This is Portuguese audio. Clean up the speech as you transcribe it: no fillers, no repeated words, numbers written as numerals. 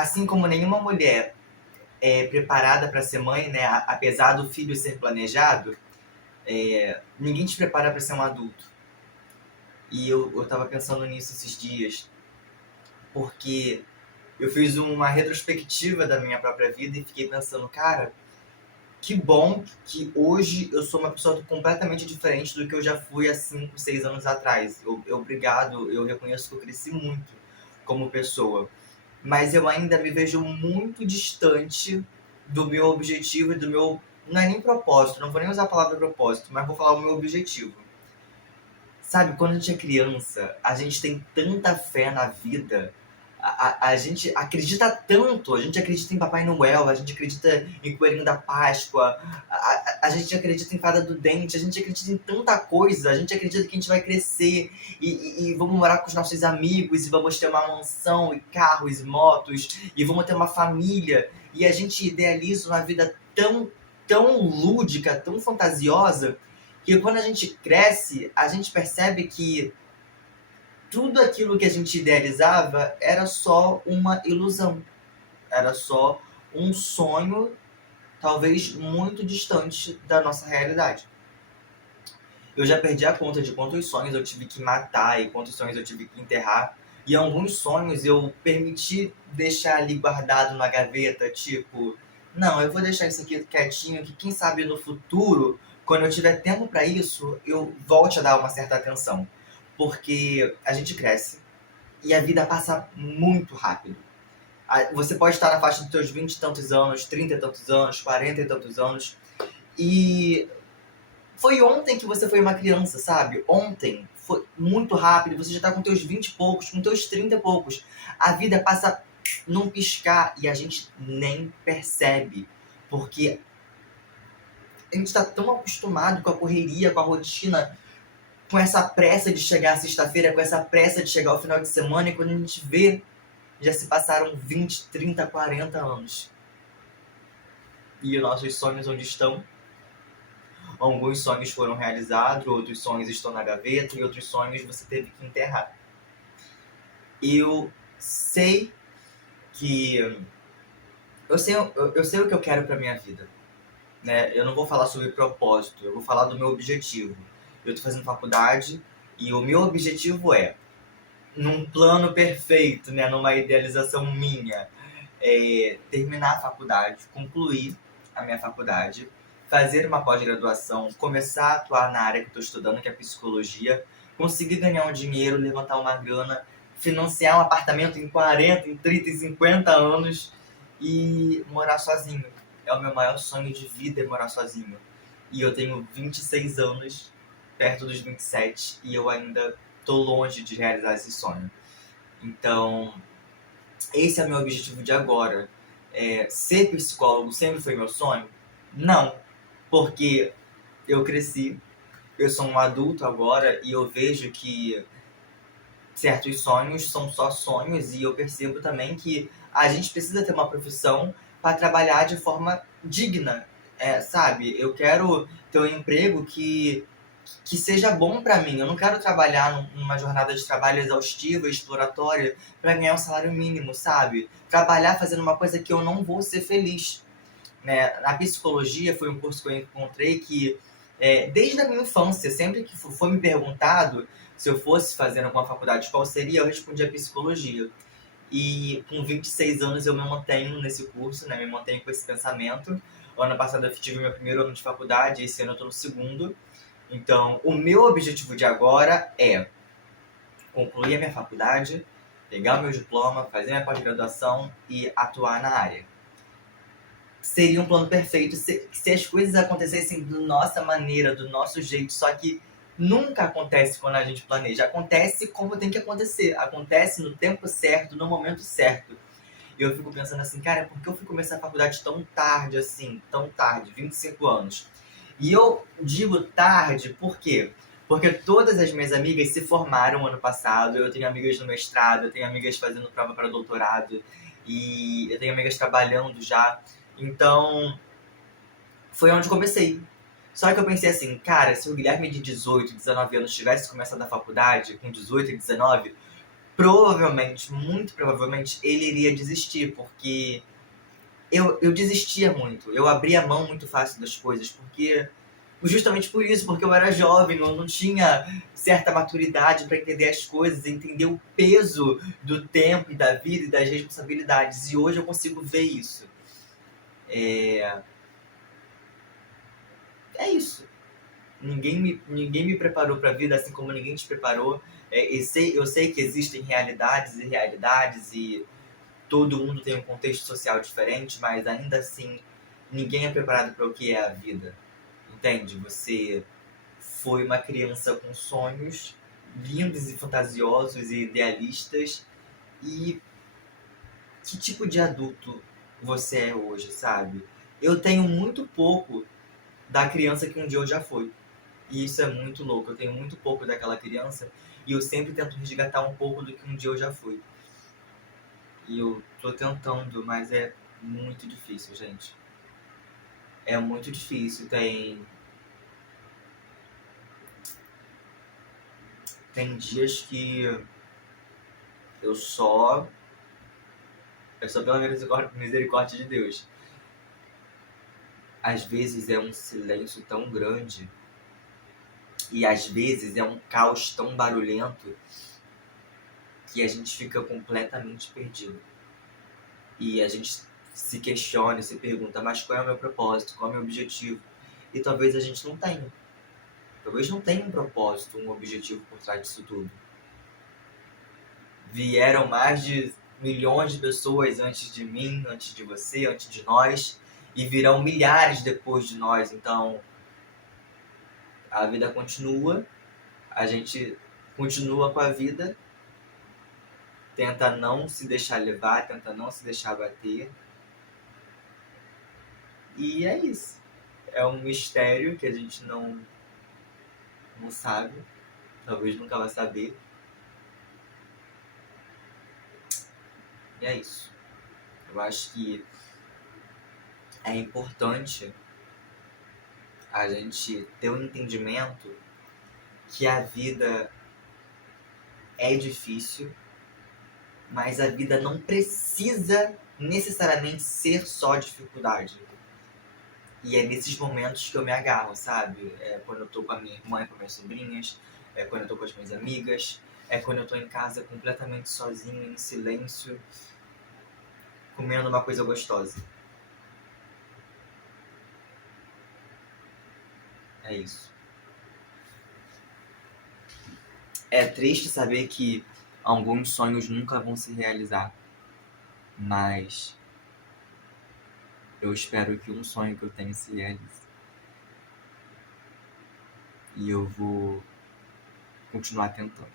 assim como nenhuma mulher é preparada para ser mãe, né? Apesar do filho ser planejado, ninguém te prepara para ser um adulto. E eu tava pensando nisso esses dias, porque eu fiz uma retrospectiva da minha própria vida e fiquei pensando, cara, que bom que hoje eu sou uma pessoa completamente diferente do que eu já fui há 5, 6 anos atrás. Obrigado, eu reconheço que eu cresci muito como pessoa. Mas eu ainda me vejo muito distante do meu objetivo e do meu. Não é nem propósito, não vou nem usar a palavra propósito, mas vou falar o meu objetivo. Sabe, quando a gente é criança, a gente tem tanta fé na vida, a gente acredita tanto, a gente acredita em Papai Noel, a gente acredita em Coelhinho da Páscoa, a gente acredita em Fada do Dente, a gente acredita em tanta coisa, a gente acredita que a gente vai crescer e vamos morar com os nossos amigos e vamos ter uma mansão e carros e motos e vamos ter uma família e a gente idealiza uma vida tão lúdica, tão fantasiosa que quando a gente cresce, a gente percebe que tudo aquilo que a gente idealizava era só uma ilusão, era só um sonho, talvez muito distante da nossa realidade. Eu já perdi a conta de quantos sonhos eu tive que matar e quantos sonhos eu tive que enterrar. E alguns sonhos eu permiti deixar ali guardado na gaveta, tipo, não, eu vou deixar isso aqui quietinho, que quem sabe no futuro, quando eu tiver tempo para isso, eu volte a dar uma certa atenção. Porque a gente cresce e a vida passa muito rápido. Você pode estar na faixa dos seus 20 e tantos anos, 30 e tantos anos, 40 e tantos anos, e foi ontem que você foi uma criança, sabe? Ontem foi muito rápido, você já tá com teus 20 e poucos, com teus 30 e poucos. A vida passa num piscar e a gente nem percebe, porque a gente tá tão acostumado com a correria, com a rotina, com essa pressa de chegar a sexta-feira, com essa pressa de chegar ao final de semana, e quando a gente vê, já se passaram 20, 30, 40 anos. E os nossos sonhos onde estão? Alguns sonhos foram realizados, outros sonhos estão na gaveta e outros sonhos você teve que enterrar. Eu sei que. Eu sei o que eu quero pra minha vida. Né? Eu não vou falar sobre propósito, eu vou falar do meu objetivo. Eu tô fazendo faculdade e o meu objetivo é, num plano perfeito, né, numa idealização minha, terminar a faculdade, concluir a minha faculdade, fazer uma pós-graduação, começar a atuar na área que eu estou estudando, que é psicologia, conseguir ganhar um dinheiro, levantar uma grana, financiar um apartamento em 40, em 30, em 50 anos e morar sozinho. É o meu maior sonho de vida, é morar sozinho. E eu tenho 26 anos, perto dos 27, e eu ainda estou longe de realizar esse sonho. Então, esse é o meu objetivo de agora. Ser psicólogo sempre foi meu sonho? Não, porque eu cresci, eu sou um adulto agora e eu vejo que certos sonhos são só sonhos e eu percebo também que a gente precisa ter uma profissão para trabalhar de forma digna, sabe? Eu quero ter um emprego que seja bom para mim. Eu não quero trabalhar numa jornada de trabalho exaustiva, exploratória, para ganhar um salário mínimo, sabe? Trabalhar fazendo uma coisa que eu não vou ser feliz. Né? A psicologia foi um curso que eu encontrei que, desde a minha infância, sempre que foi me perguntado se eu fosse fazer alguma faculdade, qual seria, eu respondia psicologia. E com 26 anos eu me mantenho nesse curso, né? Me mantenho com esse pensamento. Ano passado eu tive meu primeiro ano de faculdade, esse ano eu estou no segundo. Então, o meu objetivo de agora é concluir a minha faculdade, pegar o meu diploma, fazer minha pós-graduação e atuar na área. Seria um plano perfeito se as coisas acontecessem da nossa maneira, do nosso jeito, só que nunca acontece quando a gente planeja. Acontece como tem que acontecer. Acontece no tempo certo, no momento certo. E eu fico pensando assim, cara, por que eu fui começar a faculdade tão tarde assim? Tão tarde, 25 anos. E eu digo tarde por quê? Porque todas as minhas amigas se formaram ano passado, eu tenho amigas no mestrado, eu tenho amigas fazendo prova para doutorado, e eu tenho amigas trabalhando já. Então, foi onde comecei. Só que eu pensei assim, cara, se o Guilherme de 18, 19 anos tivesse começado a faculdade, com 18 e 19, provavelmente, muito provavelmente, ele iria desistir, porque eu desistia muito, eu abria mão muito fácil das coisas, porque justamente por isso, porque eu era jovem, eu não tinha certa maturidade para entender as coisas, entender o peso do tempo e da vida e das responsabilidades. E hoje eu consigo ver isso. É isso. Ninguém me preparou para a vida, assim como ninguém te preparou. Eu sei que existem realidades e realidades e todo mundo tem um contexto social diferente, mas ainda assim ninguém é preparado para o que é a vida. Entende? Você foi uma criança com sonhos lindos e fantasiosos e idealistas. E que tipo de adulto você é hoje, sabe? Eu tenho muito pouco da criança que um dia eu já fui. E isso é muito louco. Eu tenho muito pouco daquela criança e eu sempre tento resgatar um pouco do que um dia eu já fui. E eu tô tentando, mas é muito difícil, gente. É muito difícil. Tem dias que eu só. É só pela misericórdia de Deus. Às vezes é um silêncio tão grande e às vezes é um caos tão barulhento que a gente fica completamente perdido. E a gente se questiona, se pergunta, mas qual é o meu propósito, qual é o meu objetivo? E talvez a gente não tenha. Talvez não tenha um propósito, um objetivo por trás disso tudo. Vieram mais de milhões de pessoas antes de mim, antes de você, antes de nós, e virão milhares depois de nós. Então, a vida continua, a gente continua com a vida, tenta não se deixar levar, tenta não se deixar bater. E é isso. É um mistério que a gente não sabe, talvez nunca vai saber. E é isso. Eu acho que é importante a gente ter um entendimento que a vida é difícil, mas a vida não precisa necessariamente ser só dificuldade. E é nesses momentos que eu me agarro, sabe? É quando eu tô com a minha irmã e com as minhas sobrinhas, é quando eu tô com as minhas amigas, é quando eu tô em casa completamente sozinho, em silêncio, comendo uma coisa gostosa. É isso. É triste saber que alguns sonhos nunca vão se realizar, mas eu espero que um sonho que eu tenho se realize. E eu vou continuar tentando.